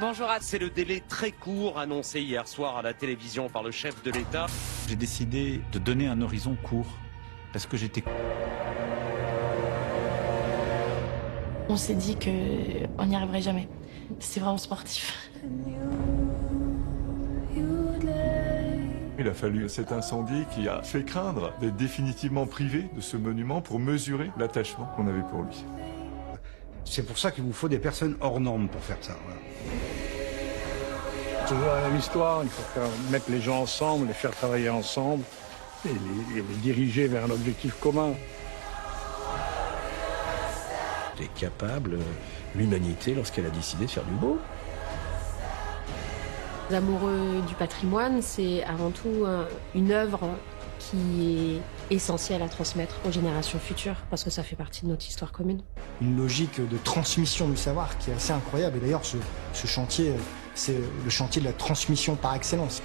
Bonjour à... C'est le délai très court annoncé hier soir à la télévision par le chef de l'État. J'ai décidé de donner un horizon court parce que j'étais... On s'est dit qu'on n'y arriverait jamais. C'est vraiment sportif. Il a fallu cet incendie qui a fait craindre d'être définitivement privé de ce monument pour mesurer l'attachement qu'on avait pour lui. C'est pour ça qu'il vous faut des personnes hors normes pour faire ça. Voilà. Toujours la même histoire, il faut mettre les gens ensemble, les faire travailler ensemble et les diriger vers un objectif commun. Elle est capable, l'humanité, lorsqu'elle a décidé de faire du beau. L'amoureux du patrimoine, c'est avant tout une œuvre qui est essentielle à transmettre aux générations futures, parce que ça fait partie de notre histoire commune. Une logique de transmission du savoir qui est assez incroyable. Et d'ailleurs, ce chantier, c'est le chantier de la transmission par excellence.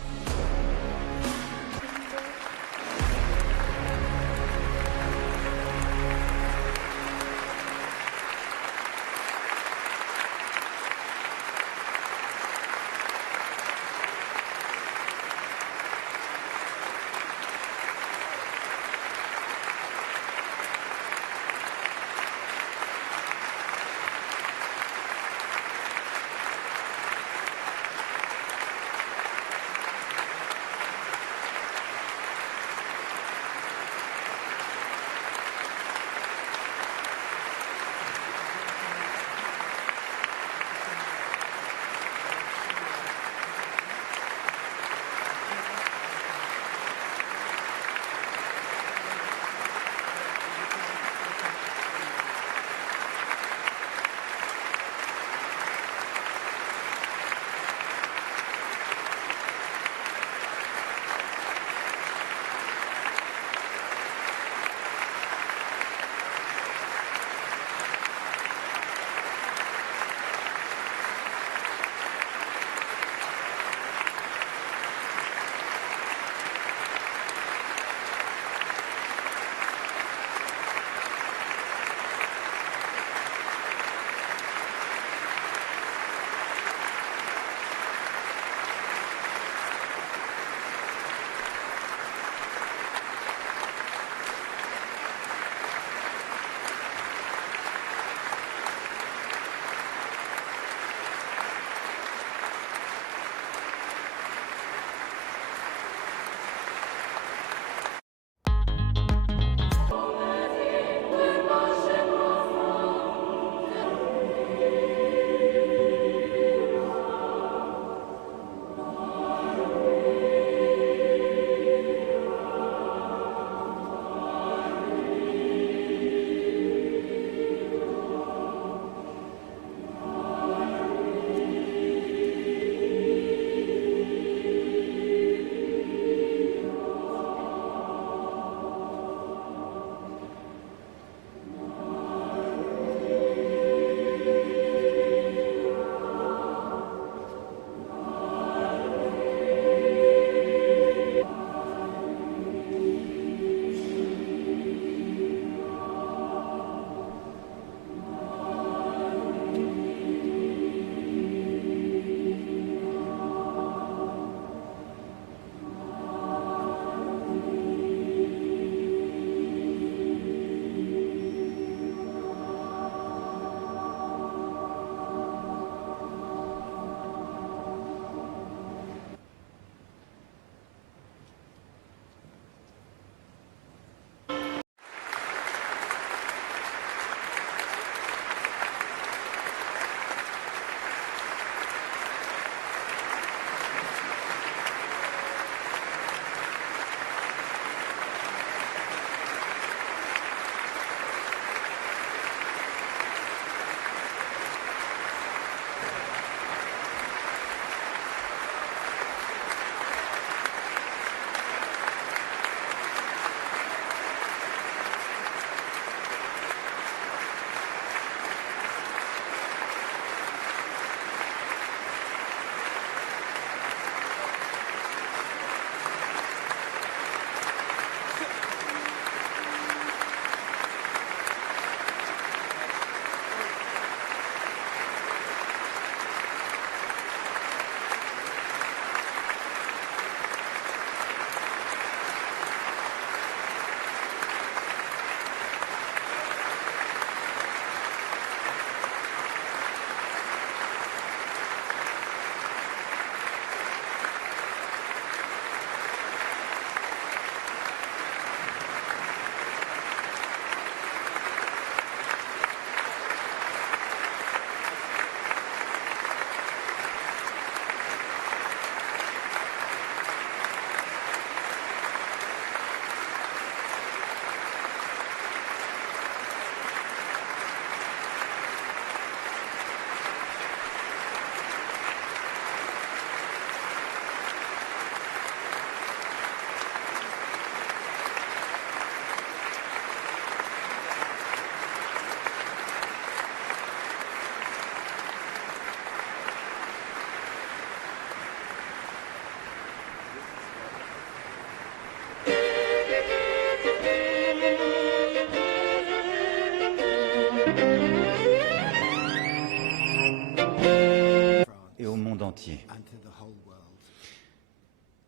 Et au monde entier.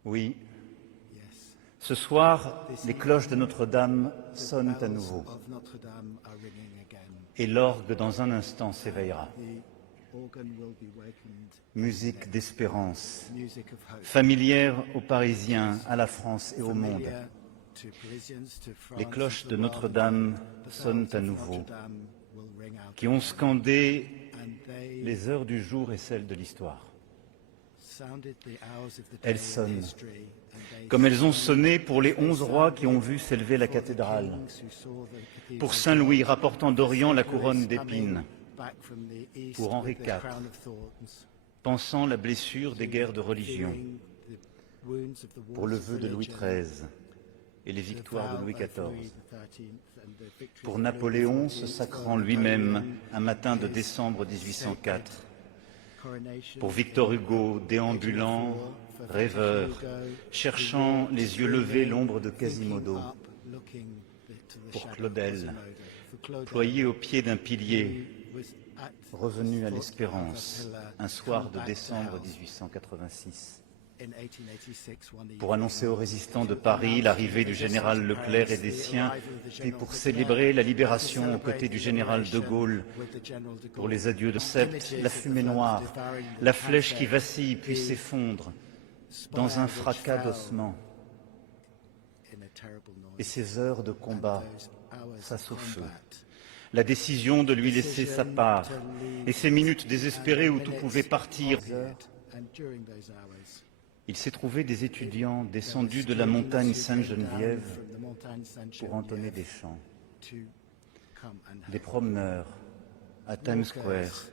Oui, ce soir, les cloches de Notre-Dame sonnent à nouveau. Et l'orgue, dans un instant, s'éveillera. Musique d'espérance, familière aux Parisiens, à la France et au monde. Les cloches de Notre-Dame sonnent à nouveau, qui ont scandé les heures du jour et celles de l'histoire. Elles sonnent, comme elles ont sonné pour les 11 rois qui ont vu s'élever la cathédrale, pour Saint-Louis rapportant d'Orient la couronne d'épines, pour Henri IV, pensant la blessure des guerres de religion, pour le vœu de Louis XIII et les victoires de Louis XIV, pour Napoléon se sacrant lui-même un matin de décembre 1804, pour Victor Hugo, déambulant, rêveur, cherchant les yeux levés l'ombre de Quasimodo, pour Claudel, ployé au pied d'un pilier, revenu à l'espérance, un soir de décembre 1886, pour annoncer aux résistants de Paris l'arrivée du général Leclerc et des siens, puis pour célébrer la libération aux côtés du général de Gaulle, pour les adieux de Sept, la fumée noire, la flèche qui vacille puis s'effondre dans un fracas d'ossements, et ces heures de combat face au feu, la décision de lui laisser sa part, et ces minutes désespérées où tout pouvait partir. Il s'est trouvé des étudiants descendus de la montagne Sainte-Geneviève pour entonner des chants, des promeneurs à Times Square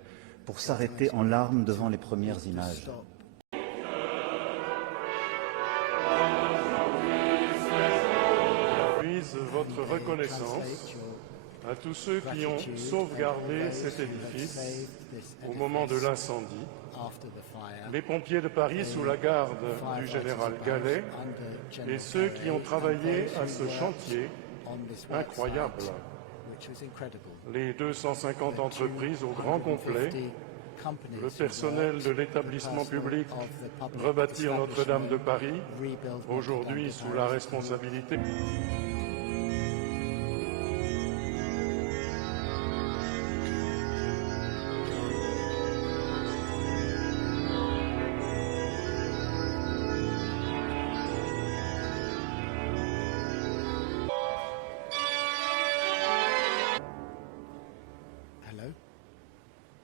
pour s'arrêter en larmes devant les premières images. Puise votre reconnaissance à tous ceux qui ont sauvegardé cet édifice au moment de l'incendie, les pompiers de Paris sous la garde du général Gallet et ceux qui ont travaillé à ce chantier incroyable, les 250 entreprises au grand complet, le personnel de l'établissement public Rebâtir Notre-Dame de Paris, aujourd'hui sous la responsabilité.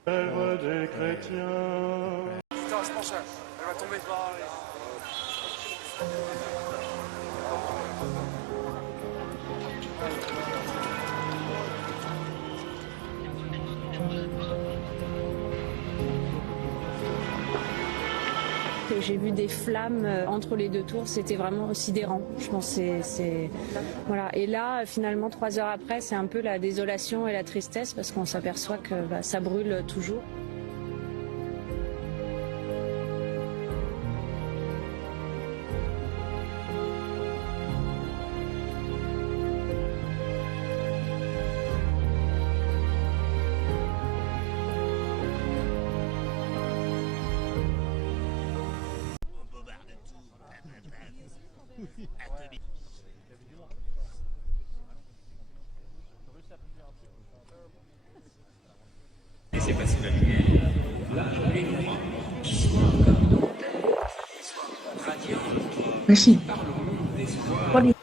Père des chrétiens. Putain, je pense qu'elle va tomber. J'ai vu des flammes entre les deux tours, c'était vraiment sidérant. Je pense voilà. Et là, finalement, 3 heures après, c'est un peu la désolation et la tristesse parce qu'on s'aperçoit que ça brûle toujours. Laissez passer la lumière, les croix qui soient comme une antenne, qui soit radiante. Merci. Parlons d'espoir.